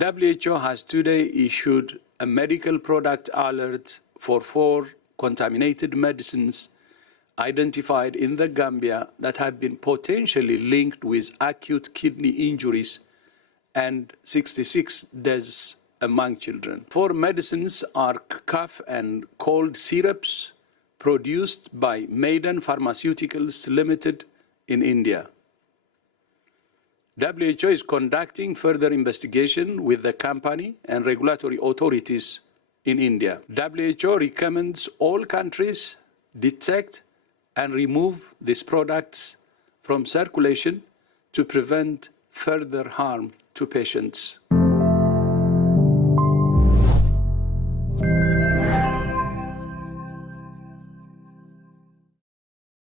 WHO has today issued a medical product alert for 4 contaminated medicines identified in the Gambia that have been potentially linked with acute kidney injuries and 66 deaths among children. 4 medicines are cough and cold syrups produced by Maiden Pharmaceuticals Limited in India. WHO is conducting further investigation with the company and regulatory authorities in India. WHO recommends all countries detect and remove these products from circulation to prevent further harm to patients.